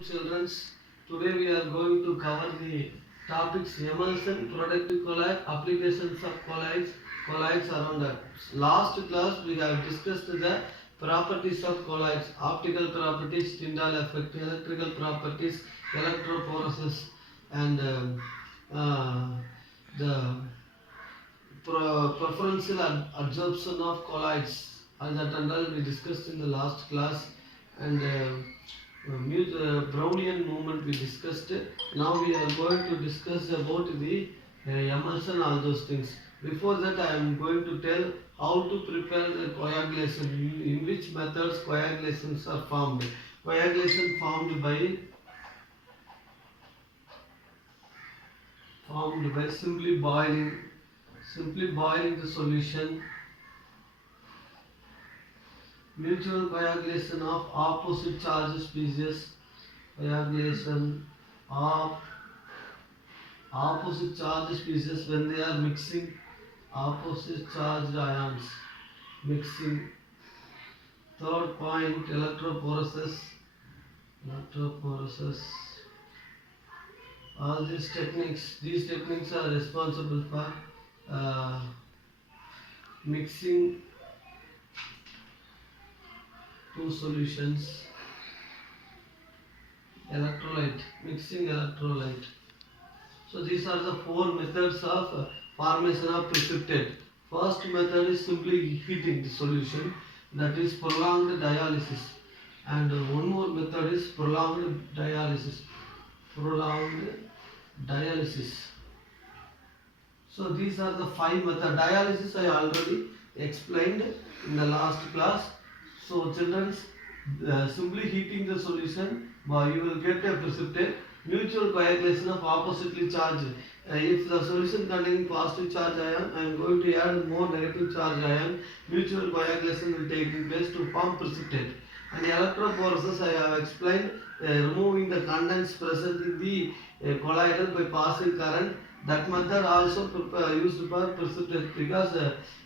Children, today we are going to cover the topics emulsion, productive colloid, applications of colloids around us. Last class we have discussed the properties of colloids, optical properties, Tyndall effect, electrical properties, electrophoresis, and the preferential absorption of colloids. As that and all we discussed in the last class, and Brownian movement we discussed. Now we are going to discuss about the emulsion, all those things. Before that, I am going to tell how to prepare the coagulation, in which methods coagulations are formed. Coagulation formed by simply boiling the solution. Mutual coagulation of opposite charge species. Coagulation of opposite charge species when they are mixing opposite charged ions. Mixing. Third point, electrophoresis. All these techniques are responsible for mixing two solutions. Mixing electrolyte. So these are the four methods of formation of precipitate. First method is simply heating the solution, that is prolonged dialysis, and one more method is prolonged dialysis. So these are the five methods. Dialysis I already explained in the last class. So children, simply heating the solution, you will get a precipitate. Mutual coagulation of oppositely charged. If the solution containing positive charge ion, I am going to add more negative charge ion. Mutual coagulation will take place to form precipitate. And electrophoresis I have explained, removing the contents present in the colloidal by passing current. That method also used for precipitate, because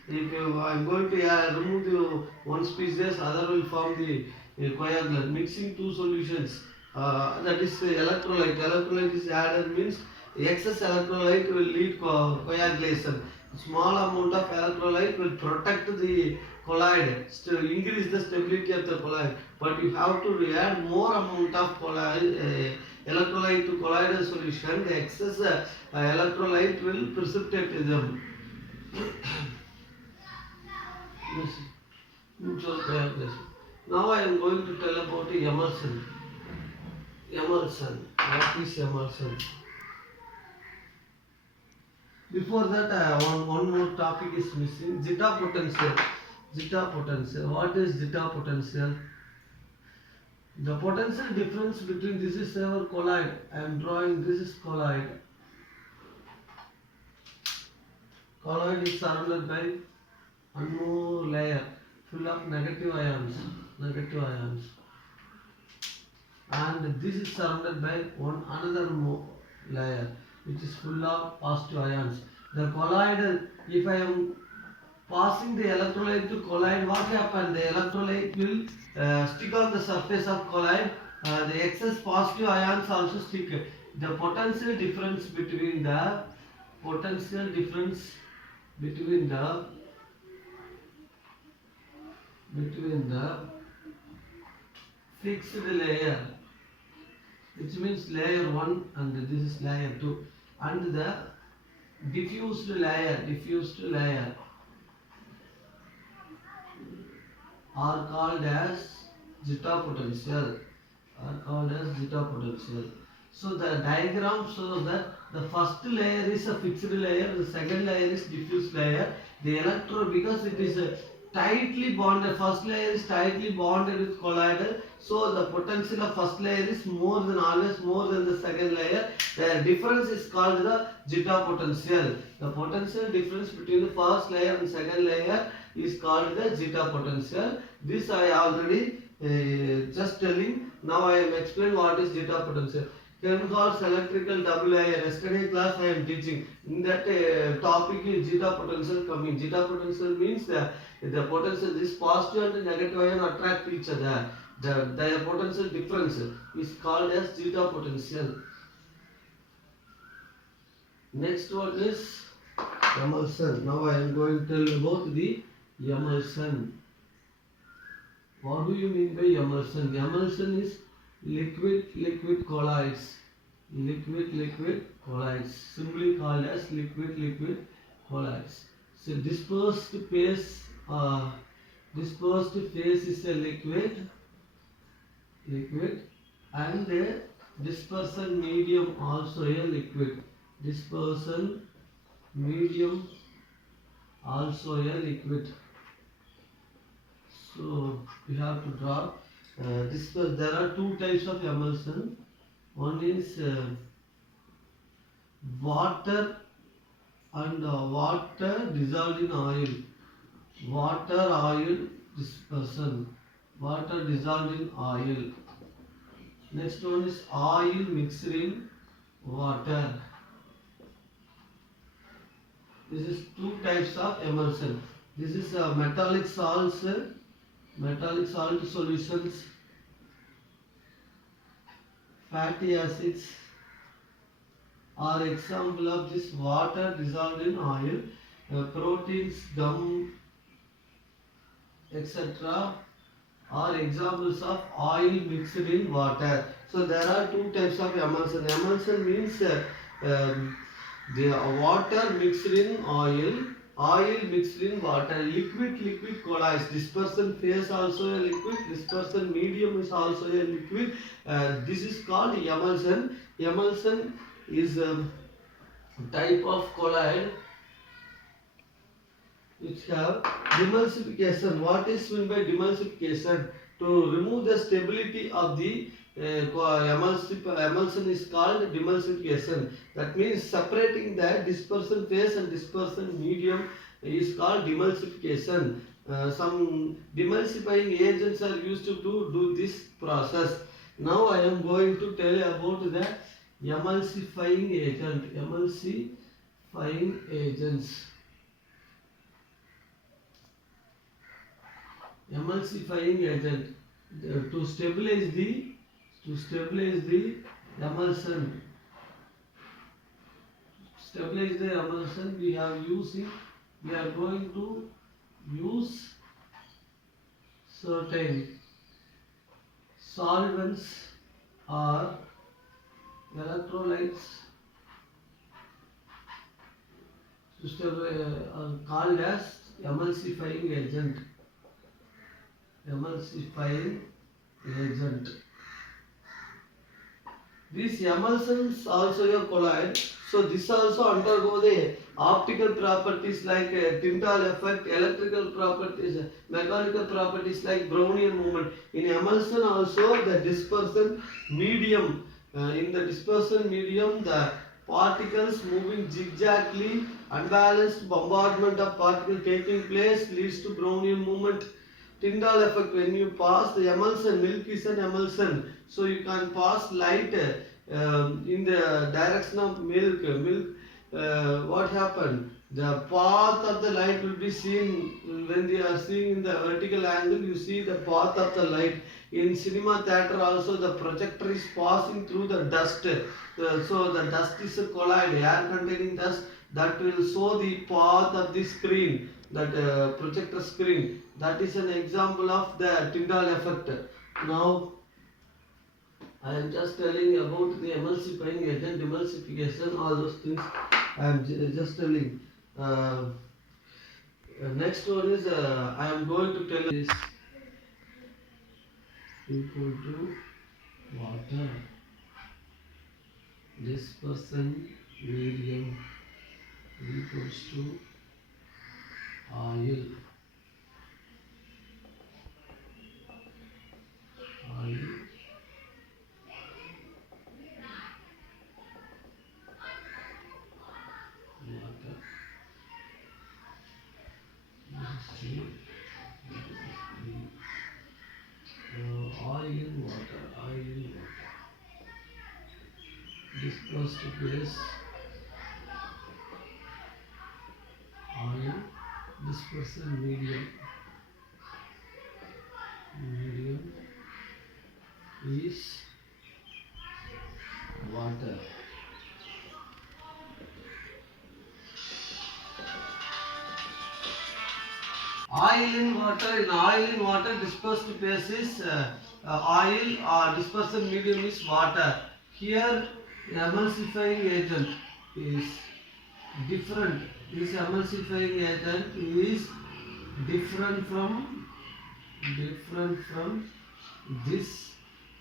if I am going to remove the one species, other will form the coagulant. Mixing two solutions, that is electrolyte. Electrolyte is added means excess electrolyte will lead coagulation. Small amount of electrolyte will protect the colloid, to increase the stability of the colloid. But you have to add more amount of electrolyte to colloidal solution. The excess electrolyte will precipitate them. Mutual coagulation. Now I am going to tell about emulsion. What is emulsion? Before that, one more topic is missing. Zeta potential. What is zeta potential? The potential difference between, this is our colloid. I am drawing, this is colloid. Colloid is surrounded by one more layer full of negative ions. And this is surrounded by another more layer which is full of positive ions. The colloid, if I am passing the electrolyte to colloid, what happens? The electrolyte will stick on the surface of colloid. The excess positive ions also stick. The potential difference between the fixed layer, which means layer 1, and this is layer 2, and the diffused layer are called as zeta potential. So the diagram shows that the first layer is a fixed layer, the second layer is diffused layer. The electron, because it is tightly bonded, first layer is tightly bonded with colloidal, so the potential of first layer is always more than the second layer. The difference is called the zeta potential. The potential difference between the first layer and second layer is called the zeta potential. This I already just telling. Now I am explaining what is zeta potential. Helmholtz electrical double layer. Yesterday class I am teaching. In that topic is zeta potential coming. Zeta potential means the potential, this positive and negative ion attract each other. their potential difference is called as zeta potential. Next one is emulsion. Now I am going to tell about the emulsion. What do you mean by emulsion? Emulsion is liquid colloids. Liquid colloids, simply called as liquid colloids. So dispersed phase is a liquid, and a dispersion medium also a liquid. Dispersion medium also a liquid. So we have to draw there are two types of emulsion. One is water and water dissolved in oil. Water oil dispersion. Water dissolved in oil. Next one is oil mixed in water. This is two types of emulsion. This is metallic salts solutions, fatty acids are example of this water dissolved in oil. Proteins, gum, etc. are examples of oil mixed in water. So there are two types of emulsion. Emulsion means the water mixed in oil mixed in water, liquid colloids. Dispersion phase also a liquid, dispersion medium is also a liquid. This is called emulsion. Emulsion is a type of colloid which have demulsification. What is meant by demulsification? To remove the stability of the emulsion is called demulsification. That means separating the dispersion phase and dispersion medium is called demulsification. Some demulsifying agents are used to do this process. Now I am going to tell about the emulsifying agent. Emulsifying agents. Emulsifying agent to stabilize the emulsion. Stabilize the emulsion, we are going to use certain solvents or electrolytes called as emulsifying agent. Emulsifying agent. These emulsions also a colloid. So this also undergo the optical properties like Tyndall effect, electrical properties, mechanical properties like Brownian movement. In emulsion also the dispersion medium. In the dispersion medium the particles moving zigzagly, unbalanced bombardment of particles taking place leads to Brownian movement. Tyndall effect, when you pass the emulsion, milk is an emulsion, so you can pass light in the direction of milk. What happened? The path of the light will be seen when they are seeing in the vertical angle. You see the path of the light. In cinema theater also the projector is passing through the dust. So the dust is a colloid, air containing dust that will show the path of the screen, that projector screen. That is an example of the Tyndall effect. Now I am just telling about the emulsifying agent, emulsification, all those things I am just telling. Next one is I am going to tell is equal to water. Dispersion medium equals to oil. Oil, water. Dispersed phase, oil, dispersion medium. is water. Oil in water, dispersed phase is oil, or dispersion medium is water. Here, emulsifying agent is different. This emulsifying agent is different from this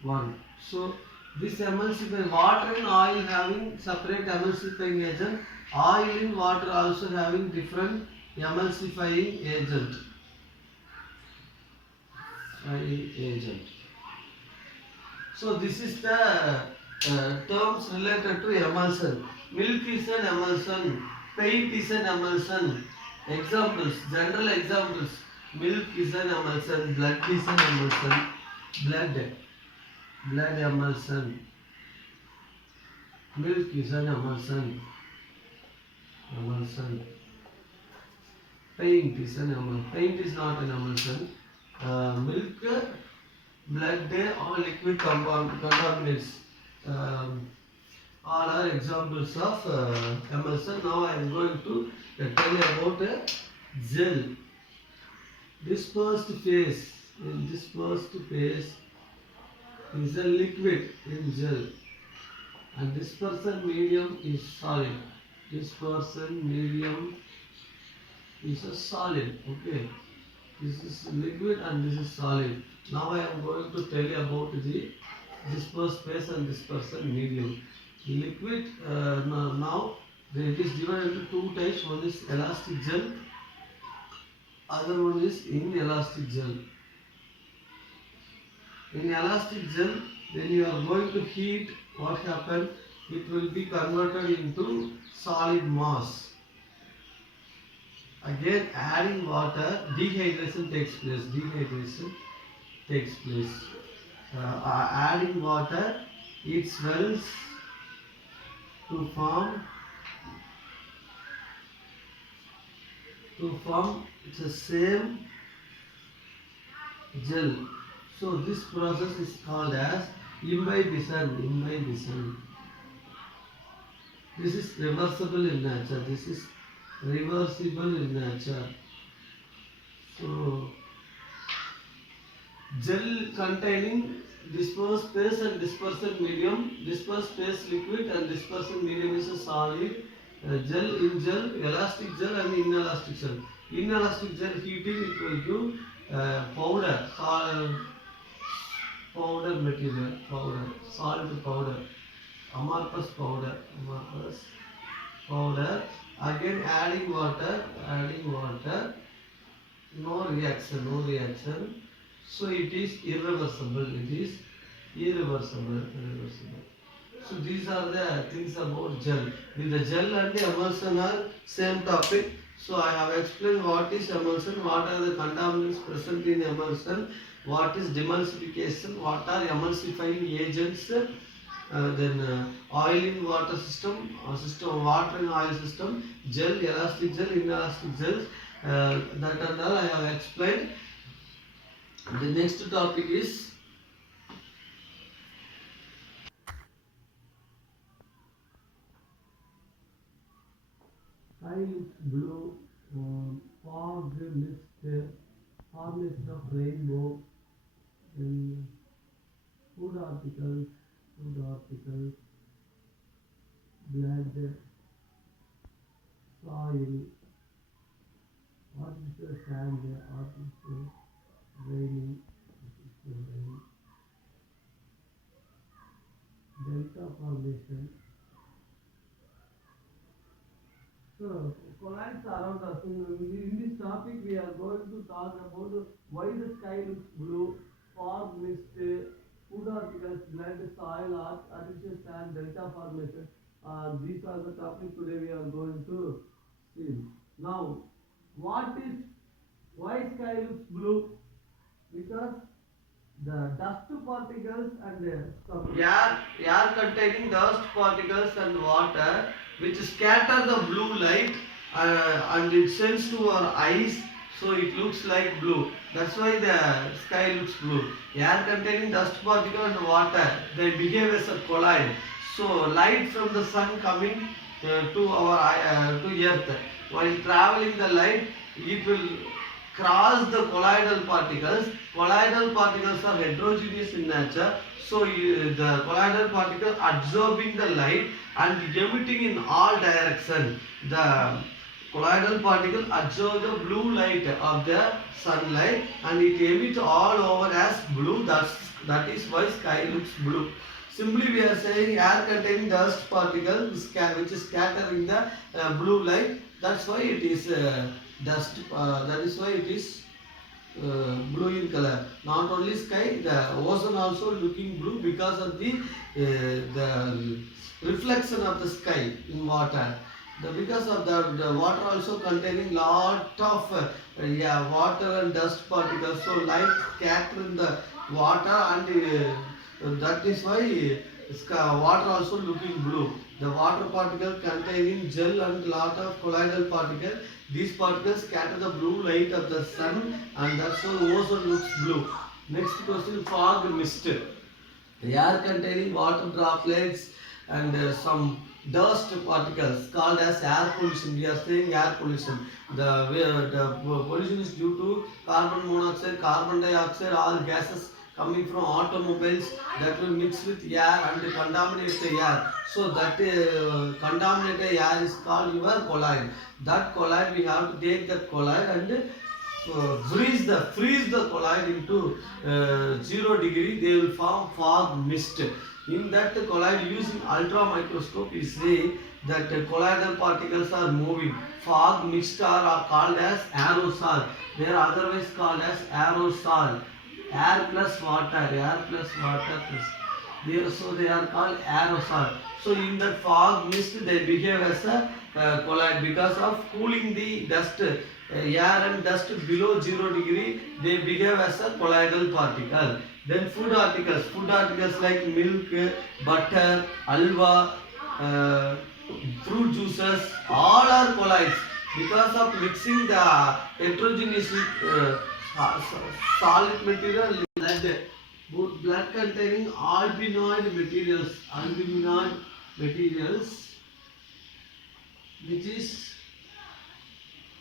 one. So this emulsifying, water and oil having separate emulsifying agent. Oil in water also having different emulsifying agent. So this is the terms related to emulsion. Milk is an emulsion. Paint is an emulsion. Examples, general examples. Milk is an emulsion. Blood is an emulsion. Blood emulsion. Milk is an emulsion. Paint is an emulsion. Paint is not an emulsion. Milk, blood, or liquid contaminants. All are examples of emulsion. Now I am going to tell you about a gel. Dispersed phase. In dispersed phase is a liquid in gel, and dispersion medium is solid. Dispersion medium is a solid. Okay, this is liquid and this is solid. Now I am going to tell you about the dispersed phase and dispersion medium. Liquid, now it is divided into two types. One is elastic gel, other one is inelastic gel. In elastic gel, when you are going to heat, what happens? It will be converted into solid mass. Again, adding water, dehydration takes place. Adding water, it swells to form the same gel. So this process is called as imbibition. This is reversible in nature. So gel containing dispersed phase and dispersion medium. Dispersed phase liquid and dispersion medium is a solid. Gel in gel, elastic gel and inelastic gel. Inelastic gel heating, it will give powder, powder material, salt powder, amorphous powder. Again adding water, no reaction. So it is irreversible. So these are the things about gel. With the gel and the emulsion are same topic. So I have explained what is emulsion, what are the contaminants present in emulsion, what is demulsification, what are emulsifying agents, then oil in water system, water in oil system, gel, elastic gel, inelastic gels, that and all I have explained. The next topic is sky looks blue, fog mist, formation of rainbow, then food articles, blood, soil, artificial sand, artificial raining, delta formation. So, collides around us. In this topic, we are going to talk about why the sky looks blue, fog, mist, food articles, blood, soil, artificial sand, delta formation. These are the topics today we are going to see. Now, why sky looks blue? Because the dust particles and some air containing dust particles and water which scatter the blue light and it sends to our eyes, so it looks like blue. That's why the sky looks blue. Air containing dust particle and water, they behave as a collide. So light from the sun coming to our to earth, while traveling the light, it will cross the colloidal particles. Colloidal particles are heterogeneous in nature, so the colloidal particle absorbing the light and emitting in all direction. The colloidal particle absorb the blue light of the sunlight and it emits all over as blue. That is why sky looks blue. Simply we are saying air containing dust particle which is scattering the blue light. That's why it is dust. That is why it is blue in color. Not only sky, the ocean also looking blue because of the reflection of the sky in water. Because of the water also containing lot of water and dust particles, so light scatter in the water and that is why water also looking blue. The water particle containing gel and lot of colloidal particle. These particles scatter the blue light of the sun and that's why ozone looks blue. Next question, fog mist. The air containing water droplets and some dust particles called as air pollution. We are saying air pollution. The pollution is due to carbon monoxide, carbon dioxide, or gases coming from automobiles that will mix with air and contaminate the air. So that contaminated air is called your colloid. That colloid we have to take that colloid and freeze the colloid into 0 degree. They will form fog mist. In that colloid, using ultra microscope, we see that colloidal particles are moving. Fog mist are called as aerosol. They are otherwise called as aerosol. Air plus water plus. So they are called aerosol. So in that fog mist, they behave as a colloid because of cooling the dust. Air and dust below 0 degree, they behave as a colloidal particle. Then food articles like milk, butter, halwa, fruit juices, all are colloids because of mixing the heterogeneous solid material. Blood containing albuminoid materials,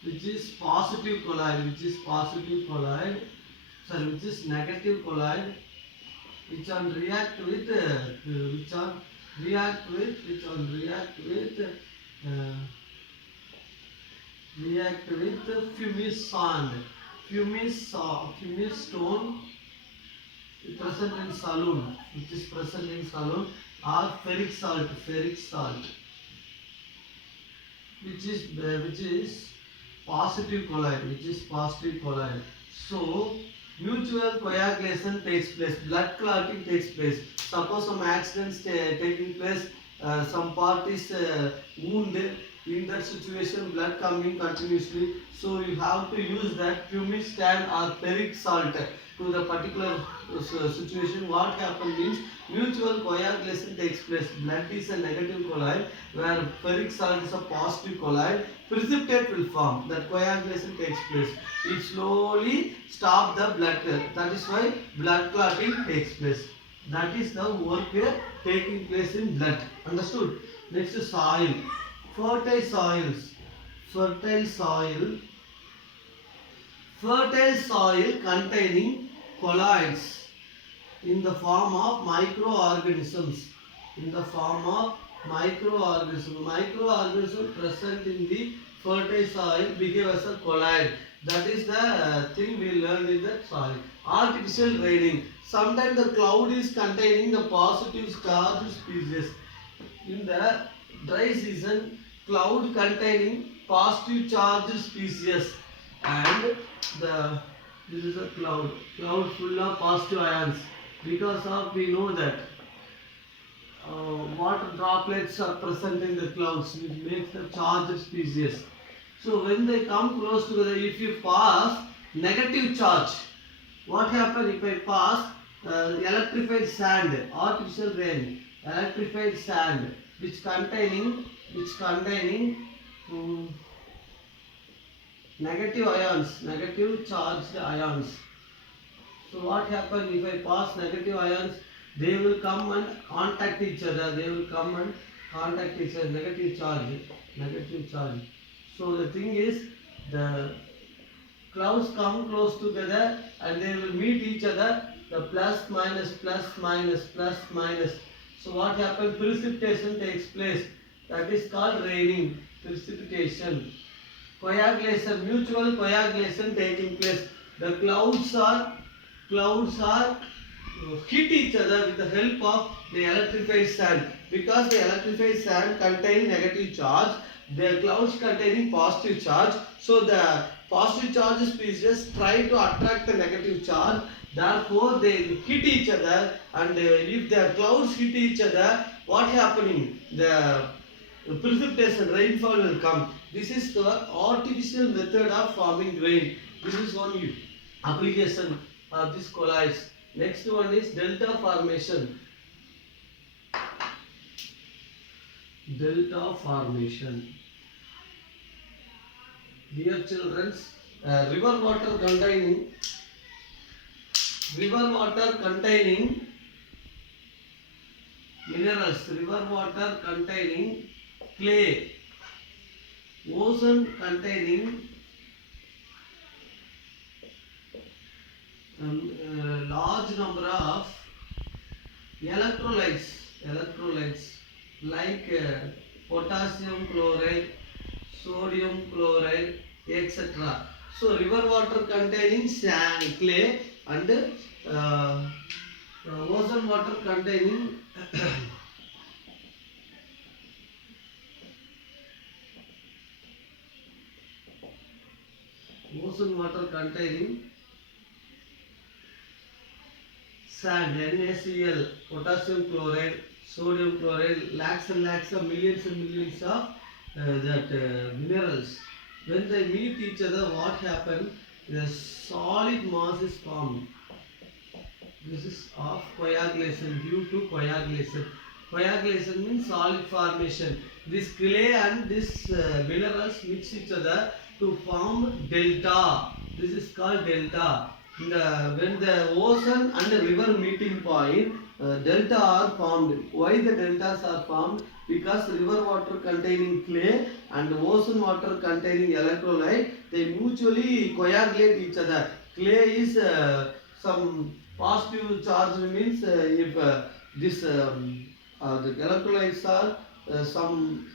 which is positive colloid, which is negative colloid, which on react with pumice stone present in saloon, or ferric salt, which is positive colloid, So mutual coagulation takes place, blood clotting takes place. Suppose some accidents taking place, some part is wounded. In that situation, blood coming continuously. So you have to use that pumice stone or ferric salt to the particular situation. What happens means mutual coagulation takes place. Blood is a negative colloid, where ferric salt is a positive colloid. Precipitate will form. That coagulation takes place. It slowly stops the blood. That is why blood clotting takes place. That is the work taking place in blood. Understood? Next is soil. Fertile soil containing colloids in the form of microorganisms. Microorganisms present in the fertile soil behave as a colloid. That is the thing we learned in that soil. Artificial raining. Sometimes the cloud is containing the positive charged species. In the dry season, cloud containing positive charged species, and this is a cloud full of positive ions, because of we know that water droplets are present in the clouds, which makes the charged species. So when they come close together, if you pass negative charge, what happens if I pass electrified sand, artificial rain, electrified sand, which containing negative ions, negative charged ions. So what happens if I pass negative ions? They will come and contact each other. They will come and contact each other. Negative charge, negative charge. So the thing is, the clouds come close together and they will meet each other. The plus minus plus minus plus minus. So what happens? Precipitation takes place. That is called raining. Precipitation. Coagulation, mutual coagulation taking place. The clouds are hit each other with the help of the electrified sand. Because the electrified sand contain negative charge, the clouds containing positive charge. So the positive charge species try to attract the negative charge. Therefore, they hit each other, and if the clouds hit each other, what happening? The precipitation, rainfall will come. This is the artificial method of forming rain. This is one application of this colloids. Next one is delta formation. Delta formation. Dear children, river water containing minerals, river water containing clay, ocean containing large number of electrolytes like potassium chloride, sodium chloride, etc. So river water containing sand, clay, and ocean water containing ocean water containing sand, NaCl, potassium chloride, sodium chloride, lakhs and lakhs of millions and millions of minerals. When they meet each other, what happens? The solid mass is formed. This is of coagulation, due to coagulation. Coagulation means solid formation. This clay and this minerals mix each other to form delta. This is called delta. When the ocean and the river meeting point, delta are formed. Why the deltas are formed? Because river water containing clay and ocean water containing electrolyte, they mutually coagulate each other. Clay is some positive charge, means if this the electrolytes are some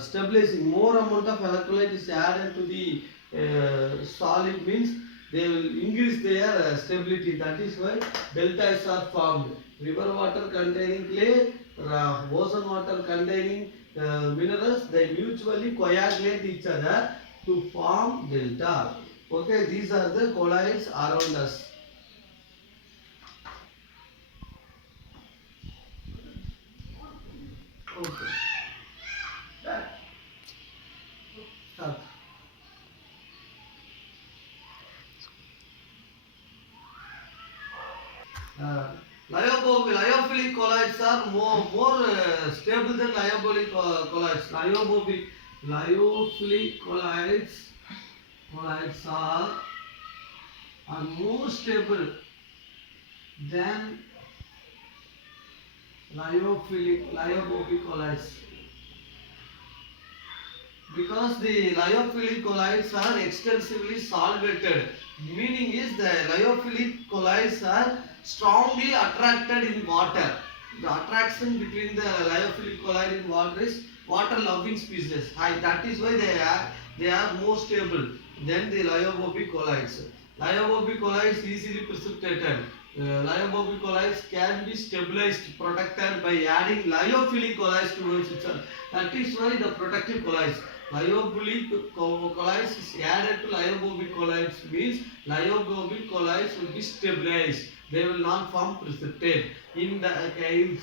stabilizing, more amount of electrolyte is added to the solid, means they will increase their stability. That is why deltas are formed. River water containing clay, ocean water containing minerals, they mutually coagulate each other to form delta. Okay, these are the colloids around us. Okay. Start. Lyophilic colloids are more stable than liobolic colloids. Lyophilic colloids are more stable than lyophilic colloids. Because the lyophilic colloids are extensively solvated. Meaning is the lyophilic colloids are strongly attracted in water. The attraction between the lyophilic colloid in water is water loving species. That is why they are more stable than the lyophilic colloids. Lyophilic colloids easily precipitated. Lyophilic colloids can be stabilized, protected by adding lyophilic colloids towards each other. That is why the protective colloids. Lyophilic colloids is added to lyophilic colloids, means lyophilic colloids will be stabilized. They will not form precipitate. In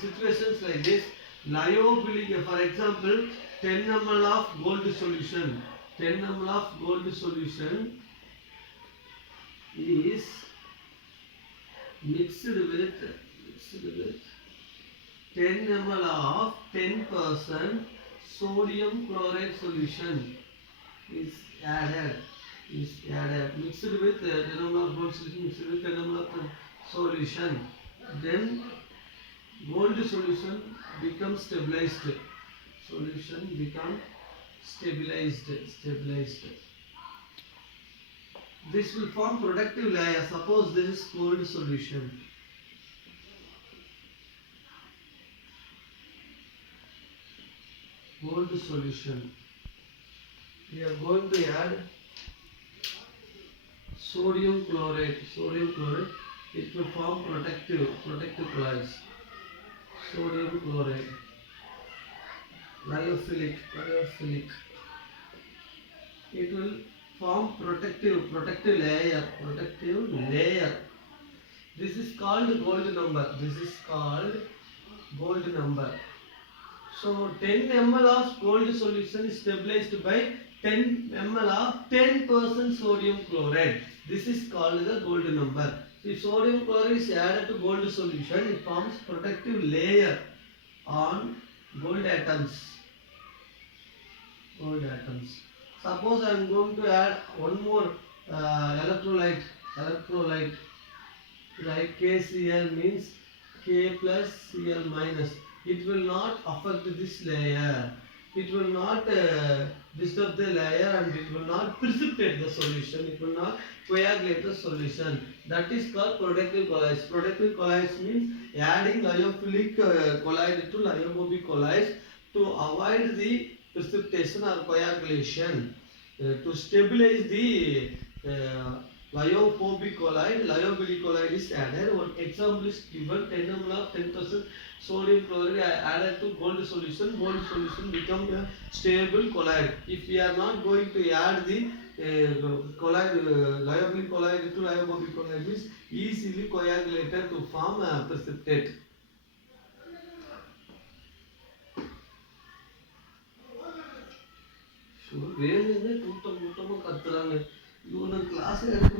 situations like this, lyophilic, for example, 10 ml of gold solution. 10 ml of gold solution is mixed with 10 ml of 10% sodium chloride solution is added. is added mixed with 10 ml of gold solution mixed with 10 ml of solution. Then gold solution becomes stabilized. Solution become stabilized. This will form protective layer. Suppose this is gold solution. Gold solution. We are going to add sodium chloride. It will form protective colloids. Sodium chloride. Lyophilic. It will form protective layer. This is called gold number. So 10 ml of gold solution is stabilized by 10 ml of 10% sodium chloride. This is called the gold number. If sodium chloride is added to gold solution, it forms protective layer on gold atoms. Suppose I am going to add one more electrolyte like KCl means K plus Cl minus. It will not affect this layer. It will not disturb the layer and it will not precipitate the solution. It will not coagulate the solution. That is called protective colloids. Protective colloids means adding lyophilic colloid to lyophobic colloids to avoid the precipitation or coagulation. To stabilize the lyophobic colloid is added. One example is given: 10 ml of 10% sodium chloride added to gold solution. Gold solution become a stable colloid. If we are not going to add the lyophilic colloid to lyophobic colloid, means easily coagulated to form a precipitate. வேணுங்க கூட்டமா கத்துறாங்க. இவங்க class எடுக்க